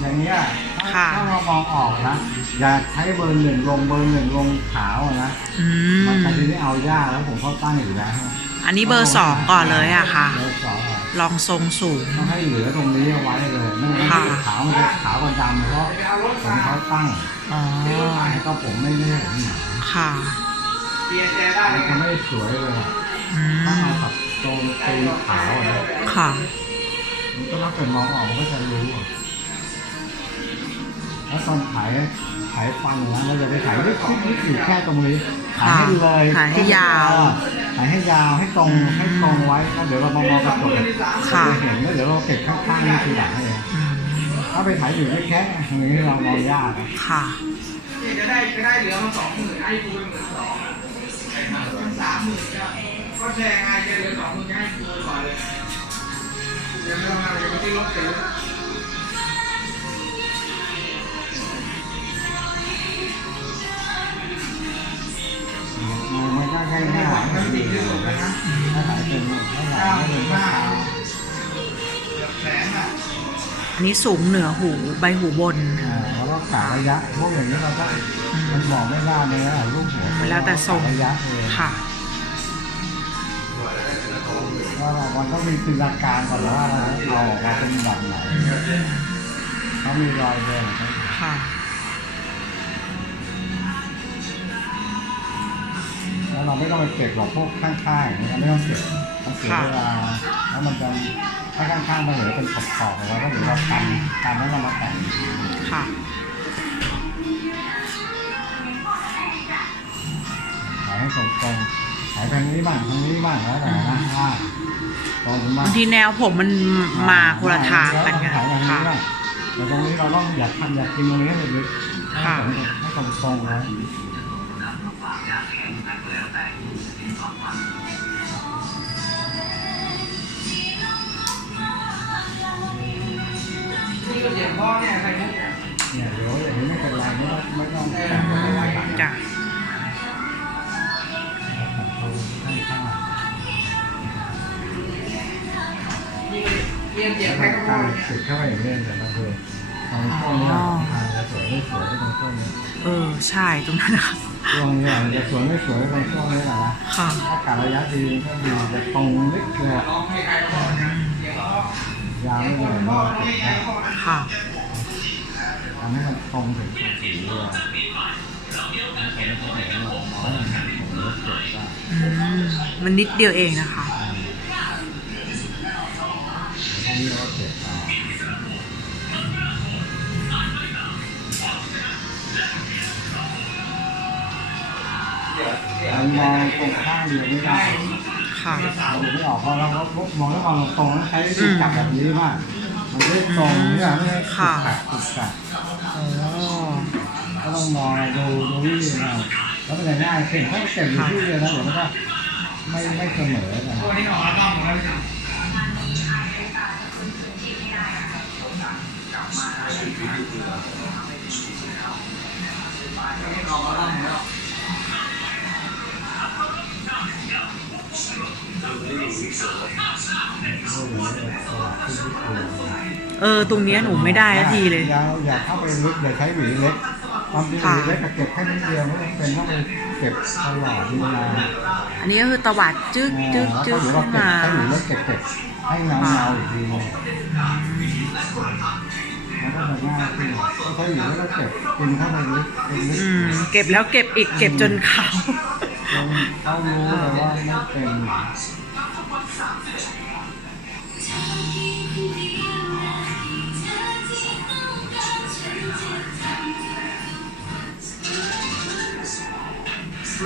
อย่างเงี้ยถ้าค่ะ ถ้าเรามองออกนะ อย่าใช้เบอร์หนึ่งลงเบอร์หนึ่งลงขาวอะนะอืมันมคดีนี้เอายากแล้วผมเขาตั้งอยู่แล้วอันนี้เบอร์สองก่อนเลยอะค่ะ เบอร์สองอะลองทรงสูง ต้องให้เหลือตรงนี้เอาไว้เลยไม่งั้นค่ะ ขาวมันจะขาวกับดำเพราะผมเขาตั้งอ๋อให้ก็ผมไม่ได้เห็นหนาค่ะเปลี่ยนแจได้เลยมันไม่สวยเลยอะอืถ้ามเอากับโจมตีขาวอะนะค่ะ มันก็ถ้าเกิดมองออกมันก็จะรู้อะ แล้วตอนถ่ายถ่ายฟันนะเราจะไปถ่ายได้คลิปนี้อยู่แค่ตรงนี้ถ่ายให้เลยถ่ายให้ยาวถ่ายให้ยาวให้ตรงให้ตรงไว้แล้วเดี๋ยวเรามามองกระจกค่ะจะเห็นแล้วเดี๋ยวเราเก็บข้างๆนี่ทีหลังให้เองอืมถ้าไปถ่ายอยู่ไม่แค่อย่างนี้เรามองยากอะค่ะนี่จะได้จะได้เหลือมาสองหมื่นให้กูเป็นหมื่นสองเป็นสามหมื่นก็ก็แชร์ไงจะเหลือสองหมื่นให้กูก่อนเลยเดี๋ยวไม่ต้องมาเดี๋ยวมาที่รถเสร็จแล้ว ง่ายๆถ้าถ่ายเป็นถ้าถ่ายเก้าไม่หเป็มื่นนก็ห้าขาวเกือบแสนอะอันนี้สูงเหนือหูใบหูบนอ่าเราก็กะระยะพวกอย่างนี้เราก็มันบอกไม่ได้เลยนะรูปหัวแล้วแต่ทรงระยะเองค่ะ ว่าเรามันต้องมีจินตนาการก่อนว่าเราเอาออกมาเป็นแบบไหนเขามีรอยเดินของเขาค่ะ แล้วเราไม่ต้องไปเก็บหรอกพวกข้างๆอย่างนี้เราไม่ต้องเก็บมันเสียเวลาแล้วมันจะถ้าข้างๆมันเหลือเป็นขอบๆเอาไว้ก็เดี๋ยวเรากันกันแล้วเรามาแต่งค่ะถ่ายให้ตรงๆถ่ายทางนี้บ้างทางนี้บ้างแล้วแต่นะว่าตรงถึงบ้าบางทีแนวผมมันมาคนละทางกันไงถ่ายทางนี้ค่ะบ้างแต่ตรงนี้เราต้องอยากทำอยากกินตรงนี้ให้ลึกๆค่ะให้ตรงตรงๆนะ เสียงพ่อเนี่ยใครมุกเนี่ยเนี่ยเดี๋ยวอย่างนี้ไม่เป็นไรไม่ต้องไม่ต้องแต่งอะไรหลายอย่างจ้ะข้างนี่เรียนเสียงใครก็ๆพ่อการเนี่ยติดเข้าไปอย่างนี้แต่ละคือตรงช่วงนี้ทางจะสวยไม่สวยตรงช่วงนี้เออใช่ตรงนั้นนะคะช่วงนี้มันจะสวยไม่สวยตรงช่วงนี้แหละนะค่ะถ้าการระยะดีก็ดีจะตรงนิดเลยาวไม่เลยพ่มากร้องให้ใครก็พ่อนะค่ะ ทำให้มันตรงถึงสีเลยอะผมลดจบแล้วอืม มันนิดเดียวเองนะคะห้องนี้เราเก็บเอานมองตรงข้างเดียวไม่ได้ ค่ะเราไม่ออกเพราะเรามองแล้วมองตรงๆแล้วใช้จุดจับแบบนี้มากมันไม่ตรงเนี่ยไม่ใช่จุดจับจุดจับโอ้ก็ต้องมองดูดูนี่นะแล้วมันจะง่ายขึ้นถ้าเก็บอยู่ที่เดียวนะเดี๋ยวมันก็ไม่ไม่เสมอกันตัวนี้ออกอัลบั้มหมดแล้วจ้ะตัวนี้ออกอัลบั้มหมดแล้ว เออ ตรงเนี้ยหนูไม่ได้สักทีเลย อย่าอย่าเข้าไปลึกอย่าใช้หวีเล็กทำที่หวีเล็กกับเก็บแค่นิดเดียวไม่จำเป็นต้องไปเก็บตลอดเวลาอันนี้ก็คือตวัดจึ๊กจึ๊กจึ๊กแล้วขึ้นก็เดี๋ยวมาเราเก็บใช้หวีเล็กเก็บเก็บให้เงาเงาอีกทีนึงแล้วก็จะง่ายขึ้นต้องใช้หวีแล้วก็เก็บกินเข้าไปลึกเป็นลึก อืม เก็บแล้วเก็บอีกเก็บจนขาวจน เขารู้เลยว่าไม่เป็น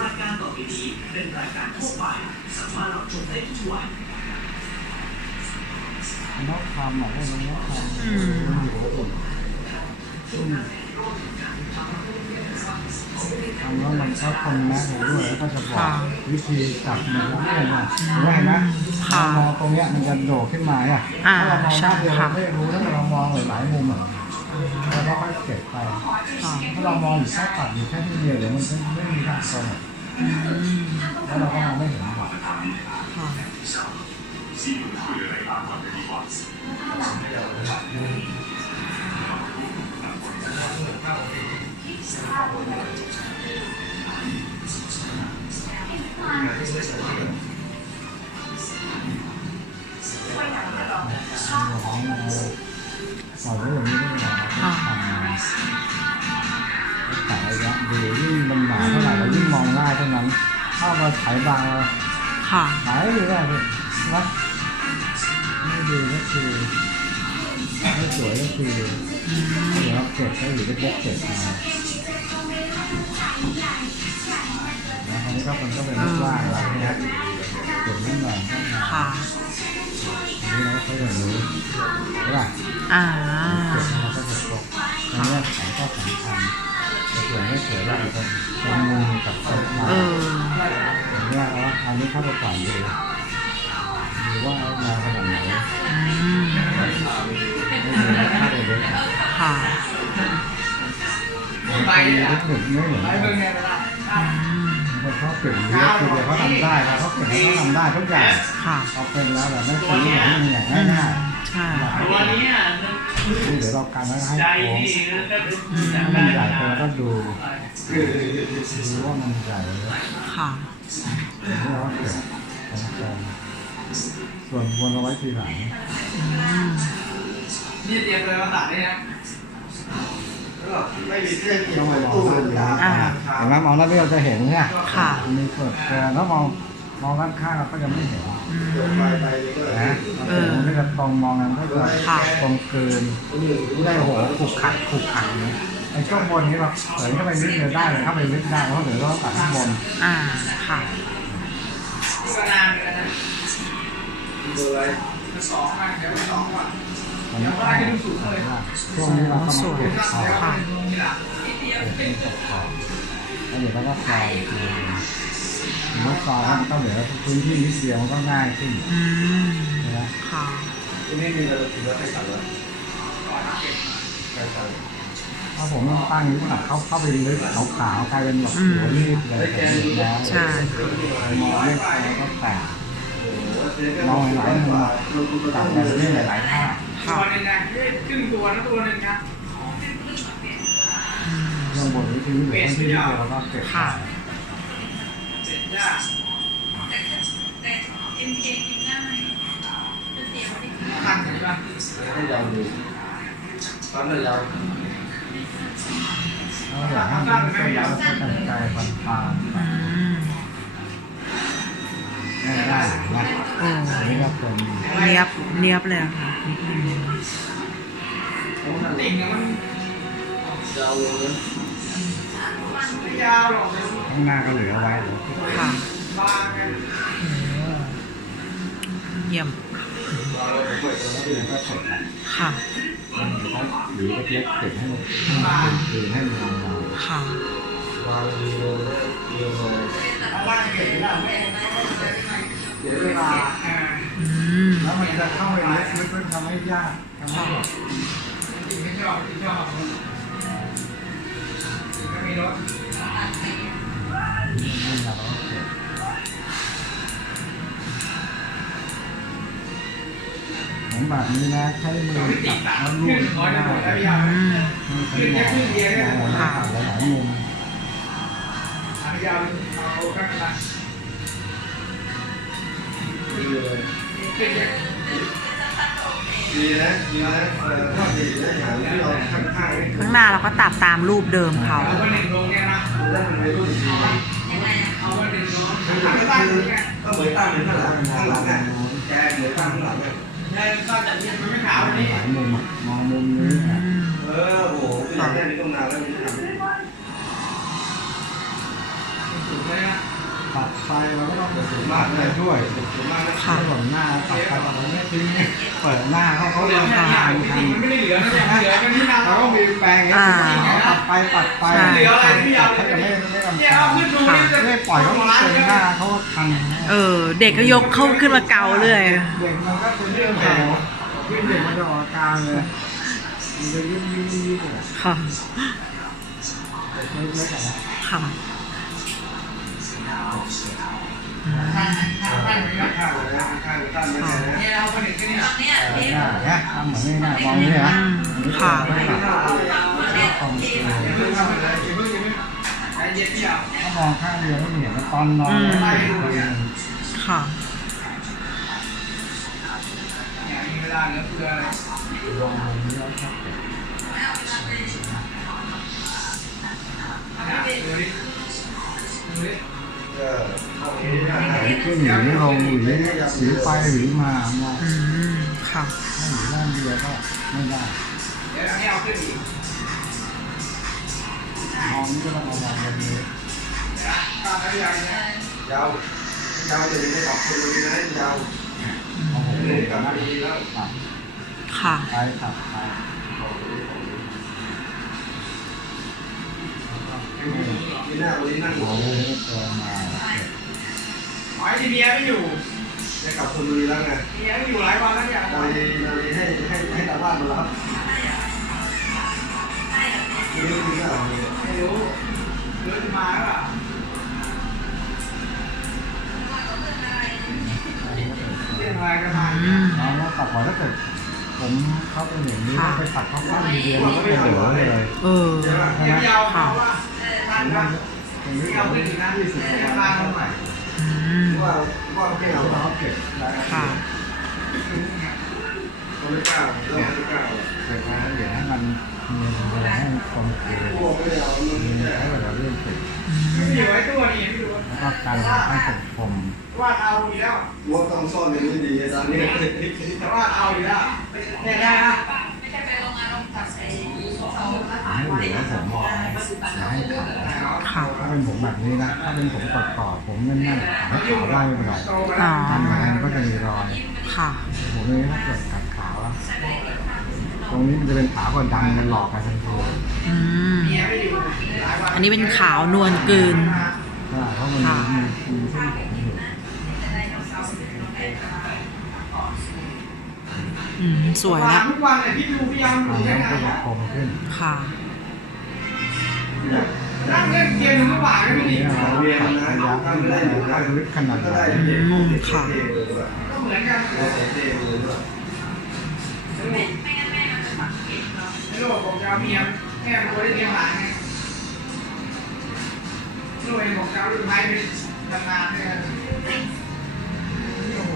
รายการต่อไปนี้เป็นรายการทั่วไปสามารถรับชมได้ทุกวัยมันต้องทำอะให้มันต้องทำอืมมันอยู่กับผมอืม ทำแล้วมันก็คนแม็กซ์ด้วยแล้วก็จะบอกวิธีจับมันเรื่อยๆนะเห็นไหมเห็นไหมค่ะเรามองตรงเนี้ยมันจะโดดขึ้นมาอะอ่าถ้าเรามองด้านเดียวใช่เราค่ะไม่รู้ถ้าเรามองหลายๆมุมอะเราก็ค่อยเก็บไปค่ะถ้าเรามองอยู่แค่ตัดอยู่แค่ที่เดียวเดี๋ยวมันจะไม่มีทางตรงอะอืมแล้วเราก็มองไม่เห็นหรอกค่ะเอาามาไถบางเราค่ะหายไม่ได้เลยนะไม่ดีก็คือไม่สวยก็คืออืมเดี๋ยวเราเก็บให้อยู่เล็กๆเก็บมาแล้วอันนี้ก็มันก็เป็นรูปร่างแล้วนะเก็บนิดหน่อยเข้ามาค่ะ อันนี้เราก็ใช้อย่างนี้ใช่ป่ะอ่า เก็บแล้วก็จะตกอันนี้ของก็สำคัญ จะสวยไม่สวยได้ก็เป็นมือกับโต๊ะมาเอออย่างเงี้ยเอาอันนี้เข้าไปก่อนดูดูว่าเอามาขนาดไหนอืมไม่มีค่าเลยเลยค่ะบางทีเทคนิคไม่เหมือนไปกันเบิ่งเนี่ยนะอืมบางคนเขาเก่งเยอะคือเดียวเขาทำได้นะเขาเก่งเขาทำได้ทุกอย่างค่ะเขาเป็นแล้วแบบไม่เป็นอย่างนี้อย่างอืมง่ายใช่ ตัวเนี้ยๆคือเดี๋ยวเรากันไว้ให้ใจโค้งนี่ก็คือถ้ามันใหญ่ไปเราก็ดูดูว่ามันใหญ่เลยค่ะอย่างนี้เราก็เก็บตรงๆส่วนบนเอาไว้ทีหลังอืมนี่เตรียมเลยมาตัดนี่นะไม่มีเส้นต้องมามองด้านนี้อ่าเห็นไหมมองด้านนี้เราจะเห็นเนี่ยค่ะมีเปิดแต่ถ้ามองมองด้านข้างเราก็จะไม่เห็นอืมนะเออมันก็จะ ตรงมองกันก็จะค่ะตรงคืนไม่ได้โอ้โหขูกขัดขูกขัดนะไอ้ช่วงบนนี้เราเสยเข้าไปนิดเดียวได้เลยเข้าไปนิดได้เพราะเดี๋ยวเราตัดข้างบนอ่าค่ะนี่ก็นานเหมือนกันนะสองมาเดี๋ยวสองก่อนมันไม่ได้ช่วงนี้เราก็มาเก็บขอบค่ะนี่แหละเก็บขอบขอบแล้วเดี๋ยวเราก็ซอยอีกทีเมื่อซอยแล้วมันก็เหลือพื้นที่นิดเดียวมันก็ง่ายขึ้นอืม นะ ค่ะ ไม่มีเราถือว่าผมต้องตั้งนี้แบบเข้าเข้าไปลึกขาวๆกลายเป็นแบบหัวรีบเลยแล้วใช่มองไม่ไปแล้วก็แตกมองหลายมุมตัดแต่เล่นหลายๆท่าตัวนึงนะไม่ได้ครึ่งตัวนะตัวนึงนะอืมเรื่องบนวิธีเหลือที่เดียวเราก็เก็บค่ะ เสร็จยากคันใช่ปะแล้วอยากให้มันเส้นแล้วก็ตั้งใจฟันปลาอืมง่ายได้นะโอ้อันนี้ก็เป็นเนียบเนียบเลยอะค่ะอืมติ่งเนี่ยมันไม่ยาวหรอกข้างหน้าก็เหลือไว้เดี๋ยวค่ะบางไงเยี่ยมก็เสร็จแล้ว ค่ะ หรือเล็กๆติดให้มันคือให้มันเงาค่ะเอาบ้านเก็บไว้แล้วเดี๋ยวเวลาแล้วมันจะเข้าไปลึกๆมันทำให้ยากทำให้แบบไม่ชอบติ่ชอบไม่มีรถ แบบนี้นะใช้มือจับแล้วลูบนร้อยได้หมดแล้าใช้มองมองหน้าหลายๆมุมอันยาวเอาข้างหนเยอะดีนะดีนะเออถ้าดีนะอย่างที่เราข้างๆนี่ข้างหน้าเราก็ตัดตามรูปเดิมเขา เอาวันหนึ่งลงเนี่ยนะแล้วมันเป็นรุ่นดีเอาวันหนึ่งลงคือทำบ้านเลยไงก็เหมือนตั้งเหมือนข้างหลังข้างหลังอะแกเหมือนตั้งข้างหลังอะ ในบ้านจัดเรียมันไม่ขาวนี่ลายมุมอะมองมุมนี้อะเออโอ้โหคืออยากได้ในต้องนานแล้วนี่ทำสุดเลยนะ ตัดไฟเราก็ต้องเปิดมากเลยด้วยส่วนมากนะค่ะเปิดหน้าตัดไฟตัดอะไรไม่ทิ้งเปิดหน้าเขาเขาเหลือทำแค่งานนี้ทจริงมันไม่ได้เหลือนะเหลือมันที่นาำเขาก็มีแปลงให้ตัดไฟตัดไฟเหลืออะไรพี่ยาวเขาจะไม่ไม่ทำเนี่ยเอาขึ้นดูนี่จะไม่ปล่อยเขาเต็มหน้าเขาทันเออเด็กก็ยกเข้าขึ้นมาเกาเรื่อยเด็กมันก็เป็นเรื่องแถววิ่งเด็กมันจะออกอาการเลยมันจะยิ้มยิ้มยิ้มเลยค่ะ เด็กเล็กๆอะนะค่ะอืมข้างเลยนะข้างตั้งไม่ได้นะเนี่ยเอาวันหนึ่งที่เนี่ยเปิดหน้าเนี่ยทำเหมือนนี่หน้ามองนี่นะค่ะม่ตัดความสวยอย่าเพิ่งทำอะไม่เพิ่งอย่าเพิ่งใจเย็นพี่ยวถ้ามองข้างเดียวไม่เห็นตอนนอนค่ะอย่างนี้เลยลาเหลืออเลยลงตรงนี้แล้วชอบเก็บนะดูดิดูดิ เออเอาอย่างนี้นะหวีขึ้นหวีลงหวีหวีไปหวีมาเนาะอืมค่ะถ้าหวีด้านเดียวก็ไม่ได้เดี๋ยวอันนี้เอาขึ้นอีกมองนี่ก็ต้องเอาวางบนนี้ตามระยะเนี่ยยาวยาวเลยไม่ตอบคนเลยนะยาวเอาผมเลดูยกักันบนะดีแล้วครับค่ะไปครับไป แล้วก็นี่หน้าวันนี้นั่งเอาเรื่องตัวมาเก็บหอยที่เมียไม่อยู่จะกลับคนดีแล้วไงเมียไม่อยู่หลายวันแล้วเนี่ยนาลีนาลีให้ให้ให้ตาบ้านมารับนี่ไม่รู้อะไรเลยไม่รู้เดินมาแล้วอะเรื่องอะไรกันมาอืมเอาแล้วตัดขอถ้าเกิดผมเข้าไปอย่างนี้แล้วไปตัดเข้าข้างทีเดียวมันก็เป็นเหลือเลย เออเดี๋ยวยาวเขาว่าท่า นครับตรงนี้เอาขึ้นอีกนะยี่สิบกว่าบ้าวันนเขาใหม่อืมว่าว่าไม่เอาเราเก็บค่ะยดเราไม่กล้าเราไม่กล้าเก็บรายละเอียดให้มันมีอะไรให้กลมกลืนพวกไม่เอามันมีไม่ให้เวลาเรื่องติดไม่อยู่ไอ้ตัวนี้ไม่รู้แล้วก็การให้ผมคมว่าเอาอยู่แล้วว่าต้องซ่อนอย่างนี้ดีตอนนี้แต่ว่าเอาอยู่แล้วเนี่ยได้นะให้เหลือผมอย่าให้ขาด ค่ะ ถ้าเป็นผมแบบนี้นะถ้าเป็นผมต่อต่อๆผมแน่นๆขาขาวไล่ไปหน่อยโตมาอ๋แล้วอทำยังไงมันก็จะมีรอย ค่ะ ผมนี้ถ้าเกิดขาดขาวอะตรงนี้มันจะเป็นขาวกับดำมันหลอกกันทันทีอืมเมียไม่อยู่หลายวันอันนี้เป็นขาวนวลกลืนใช่เพราะมันมีมีมีเส้นผมอยู่อืม สวยแล้ว ทุกวันเลยพี่ดูพี่ยังอยู่ทำใช่แล้วไหมก็จะคมขึ้น ค่ะ นั่งเล่นเกมทุกวันก็ไม่ดีนี่เราเรียนนะยายามทำที่ไม่จะได้อยู่ได้ได้ลึกขนาดไหก็นได้อืมค่ะก็เหมือนกันได้เต็มเลยด้วยไม่รู้ผมจะเมียแม่ตัวได้เมียหลานไงลูกเองบอกจะเอาลูกไม้ไปทำงานเนี่ยโอ้โห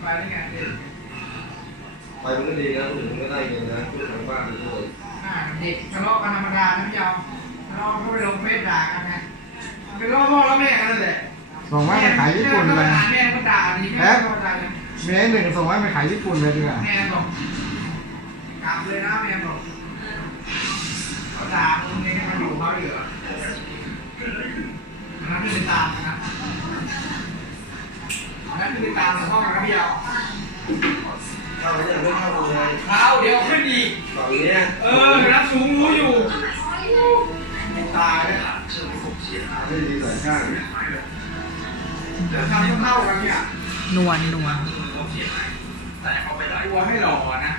ไปได้ไงเด็กไปมันก็ดีนะคนอื่นก็ได้เงินนะคนทางบ้านด้วย อ่าเด็กทะเลาะกันธรรมดานะพี่ยาวทะเลาะเขาไปลงเฟซด่ากันไงเป็นพ่อพ่อแล้วแม่กันนั่นแหละส่งไว้ไปขายญี่ปุ่นเลยแม่ก็ด่าดีแม่ก็ด่าเลยเมียหนึ่งส่งไว้ไปขายญี่ปุ่นเลยดีกว่าแม่บอกกลับเลยนะแม่บอกเขาด่ามึงนี่มาอยู่เขาอยู่อะอันนั้นคือตามนะอันนั้นคือตามในห้องนะพี่ยาว เข้าไปยังไม่เข้าเลยเท้าเดี๋ยวขึ้นอีก ฝั่งเนี้ยเออรับสูงรู้อยู่ตายเลยไม่ดีหลายข้างเดี๋ยวทำต้องเข้ากันเนี่ยนวลนวลตัวให้หล่อนะ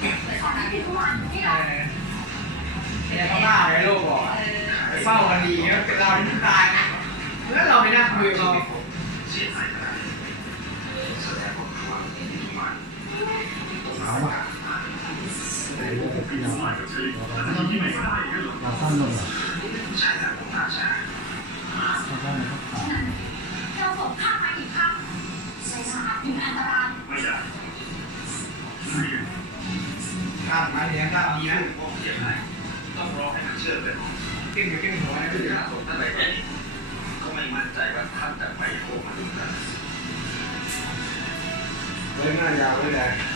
เออเนี่ยเขาบ้าไอ้โลกบอกไปเฝ้ากันดีแล้วเราที่ตายนะแล้วเราไม่น่าคุยกับเราาอะเราสั้นลงเหรอถ้าได้มันก็ขาดข้ามมาเนี่ยข้ามดีนะต้องรอให้มันเชื่อเลยเก่งกับเก่งหัวนะพี่ถ้าส่งท่านไปแค่ก็ไม่มั่นใจว่าท่านจะไปโคมาดูกันเล่นหน้ายาวไม่ได้ต้องา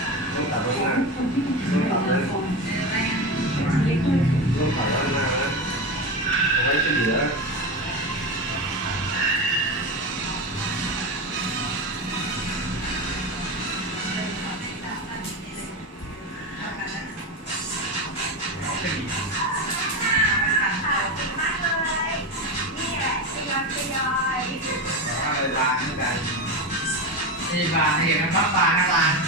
งหน้าต้องตัดเลยต้องตัดข้างหน้านะเอาไว้ที่เหลืออะ ไรบางนี่กัน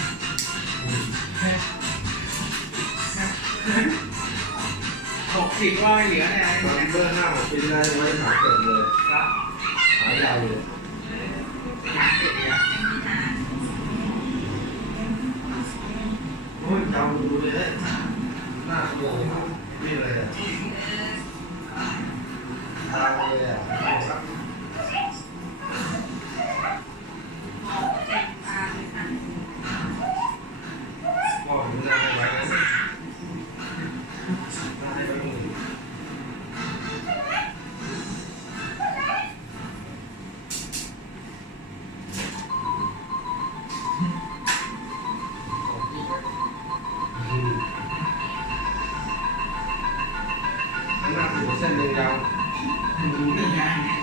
สิบว่าไม่เหลือแน่ตอนเมื่อห้าหกปีได้ยังไม่ขาเกิดเลยครับขายาวเลยขาเกิดเนี่ยโอ้ยจำดูเลยหน้าโยงนี่เลย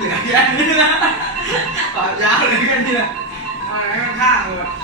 เหลือแค่นะความยาวเลยกันเนี่นะอะไรข้างๆเลย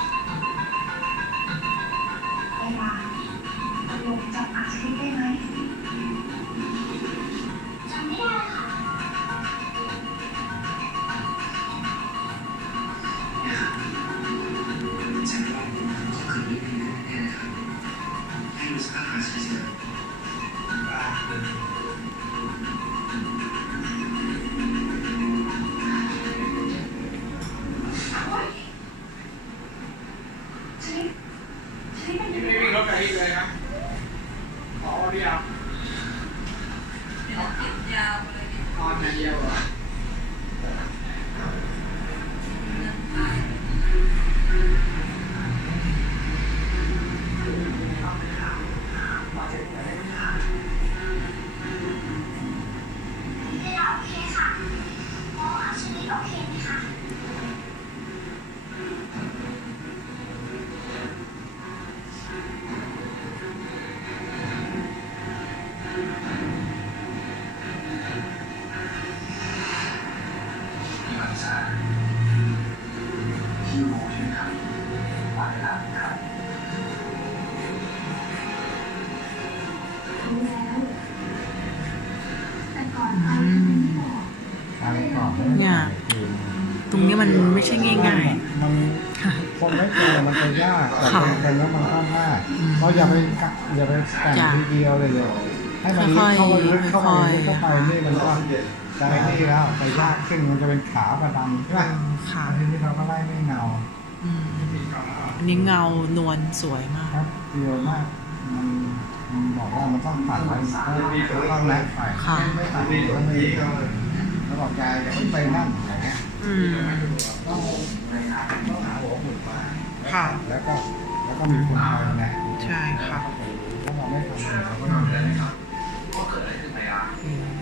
ยากแต่ค่ะเป็นแล้วมันก็ง่ายอืมเราอย่าไปกะอย่าไปแต่งจ้ะทีเดียวเลยเลย ให้มันลึกค่อยๆเข้าไปลึกเข้าไปค่อยๆ ลึกเข้าไปนี่มันก็จะไอ้นี่แล้วไปยากขึ้นมันจะเป็นขาประดำใช่ไหมๆค่ะทีนี้เราก็ไล่ไม่เงาอืมอันนี้เงานวลสวยมาก ครับเดียวมากมันมันบอกว่ามันต้องตัดไว้ต้องแลกไปค่ะ ไม่ตัดนี่ก็ไม่ดีแล้วบอกยายอย่าเพิ่งไปนั่นอะไรเงี้ย อืมต้องต้องหาหัวหมุนมา ค่ะ แล้วก็แล้วก็มีคนคอยแนะใช่ค่ะถ้าเราไม่ทำเลยเราก็ต้องว่าเกิดอะไรขึ้นไหมอะอืม